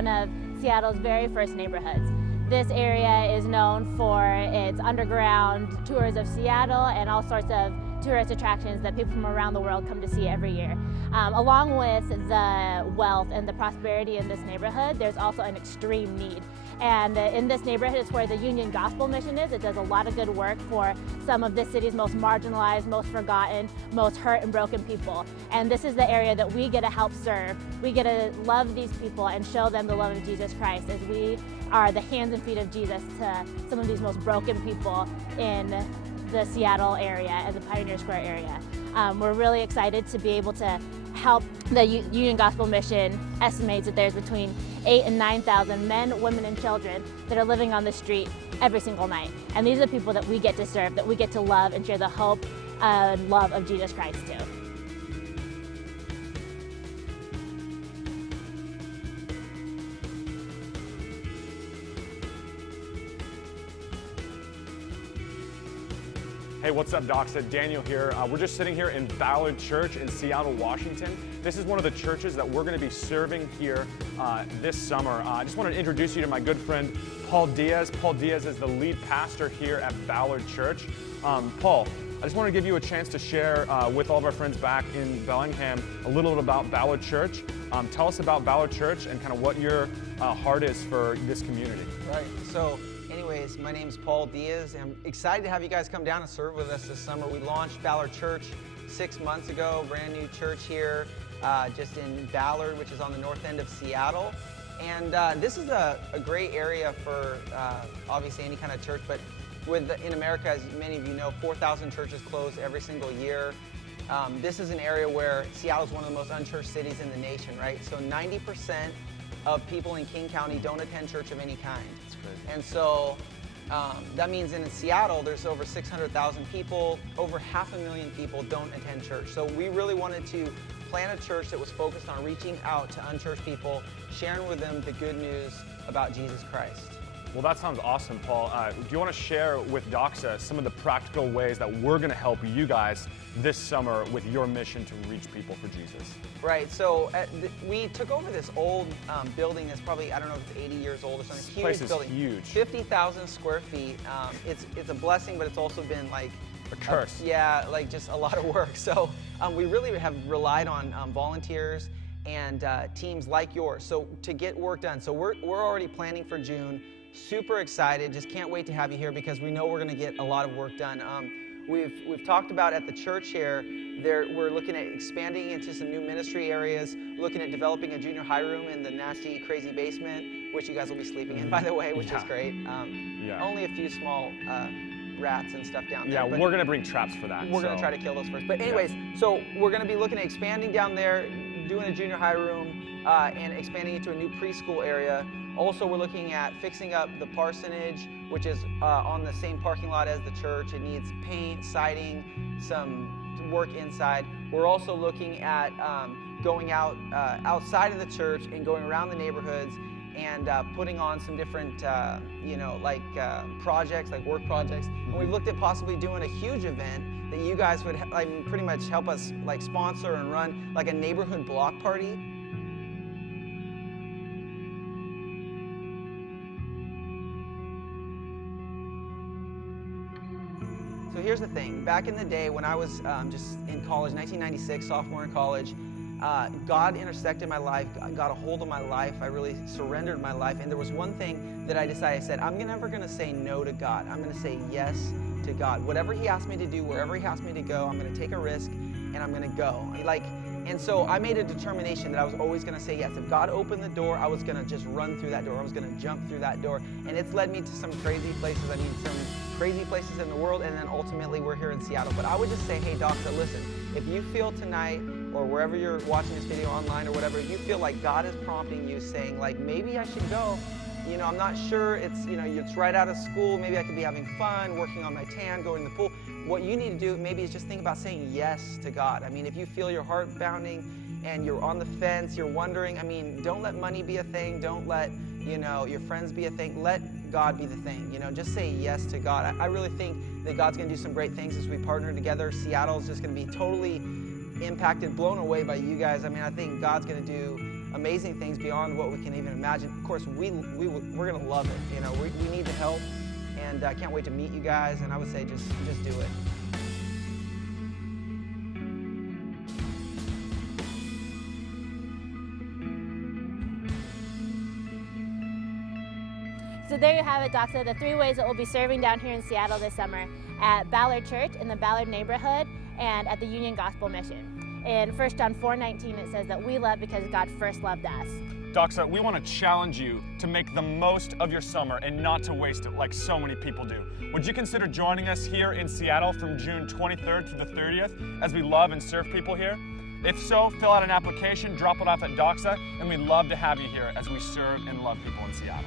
one of Seattle's very first neighborhoods. This area is known for its underground tours of Seattle and all sorts of tourist attractions that people from around the world come to see every year. Along with the wealth and the prosperity in this neighborhood, there's also an extreme need. And in this neighborhood is where the Union Gospel Mission is. It does a lot of good work for some of this city's most marginalized, most forgotten, most hurt and broken people. And this is the area that we get to help serve. We get to love these people and show them the love of Jesus Christ as we are the hands and feet of Jesus to some of these most broken people in the Seattle area and the Pioneer Square area. We're really excited to be able to help. The Union Gospel Mission estimates that there's between 8,000 and 9,000 men, women, and children that are living on the street every single night. And these are the people that we get to serve, that we get to love and share the hope and love of Jesus Christ to. Hey, what's up, Doxa? Daniel here. We're just sitting here in Ballard Church in Seattle, Washington. This is one of the churches that we're going to be serving here this summer. I just wanted to introduce you to my good friend, Paul Diaz. Paul Diaz is the lead pastor here at Ballard Church. Paul, I just want to give you a chance to share with all of our friends back in Bellingham a little bit about Ballard Church. Tell us about Ballard Church and kind of what your heart is for this community. Right. So, anyways, my name's Paul Diaz. I'm excited to have you guys come down and serve with us this summer. We launched Ballard Church 6 months ago, brand new church here, just in Ballard, which is on the north end of Seattle. And this is a great area for obviously any kind of church, but in America, as many of you know, 4,000 churches close every single year. This is an area where Seattle is one of the most unchurched cities in the nation, right? So 90% of people in King County don't attend church of any kind. And so that means in Seattle, there's over 600,000 people, over 500,000 people don't attend church. So we really wanted to plant a church that was focused on reaching out to unchurched people, sharing with them the good news about Jesus Christ. Well, that sounds awesome, Paul. Do you want to share with Doxa some of the practical ways that we're going to help you guys this summer with your mission to reach people for Jesus? Right. So we took over this old building that's probably, I don't know if it's 80 years old or something. This place is huge. 50,000 square feet. It's a blessing, but it's also been like a curse. Yeah, like just a lot of work. So we really have relied on volunteers and teams like yours. So to get work done. So we're already planning for June. Super excited, just can't wait to have you here because we know we're going to get a lot of work done. We've talked about at the church here, we're looking at expanding into some new ministry areas, looking at developing a junior high room in the nasty, crazy basement, which you guys will be sleeping in, by the way, which is great. Only a few small rats and stuff down there. Yeah, we're going to bring traps for that. We're going to try to kill those first. But anyways, so we're going to be looking at expanding down there, doing a junior high room, and expanding into a new preschool area. Also, we're looking at fixing up the parsonage, which is on the same parking lot as the church. It needs paint, siding, some work inside. We're also looking at going outside of the church and going around the neighborhoods and putting on some different, projects, like work projects. And we've looked at possibly doing a huge event that you guys would pretty much help us like sponsor and run, like a neighborhood block party. So here's the thing. Back in the day when I was just in college, 1996, sophomore in college, God intersected my life, got a hold of my life. I really surrendered my life. And there was one thing that I decided. I said, I'm never going to say no to God. I'm going to say yes to God. Whatever He asked me to do, wherever He asked me to go, I'm going to take a risk and I'm going to go. And so I made a determination that I was always going to say yes. If God opened the door, I was going to just run through that door. I was going to jump through that door. And it's led me to some crazy places. Some crazy places in the world, and then ultimately we're here in Seattle. But I would just say, hey, Doctor, listen, if you feel tonight or wherever you're watching this video online or whatever, you feel like God is prompting you saying, like, maybe I should go. You know, I'm not sure, it's right out of school. Maybe I could be having fun, working on my tan, going to the pool. What you need to do maybe is just think about saying yes to God. I mean, if you feel your heart bounding and you're on the fence, you're wondering, I mean, don't let money be a thing. Don't let, your friends be a thing. Let God be the thing. Just say yes to God. I really think that God's going to do some great things as we partner together. Seattle is just going to be totally impacted, blown away by you guys. I mean, I think God's going to do amazing things beyond what we can even imagine. Of course, we're going to love it. You know, we need the help, and I can't wait to meet you guys, and I would say just do it. So there you have it, Doxa, the 3 ways that we'll be serving down here in Seattle this summer: at Ballard Church in the Ballard neighborhood and at the Union Gospel Mission. In 1 John 4:19, it says that we love because God first loved us. Doxa, we want to challenge you to make the most of your summer and not to waste it like so many people do. Would you consider joining us here in Seattle from June 23rd through the 30th as we love and serve people here? If so, fill out an application, drop it off at Doxa, and we'd love to have you here as we serve and love people in Seattle.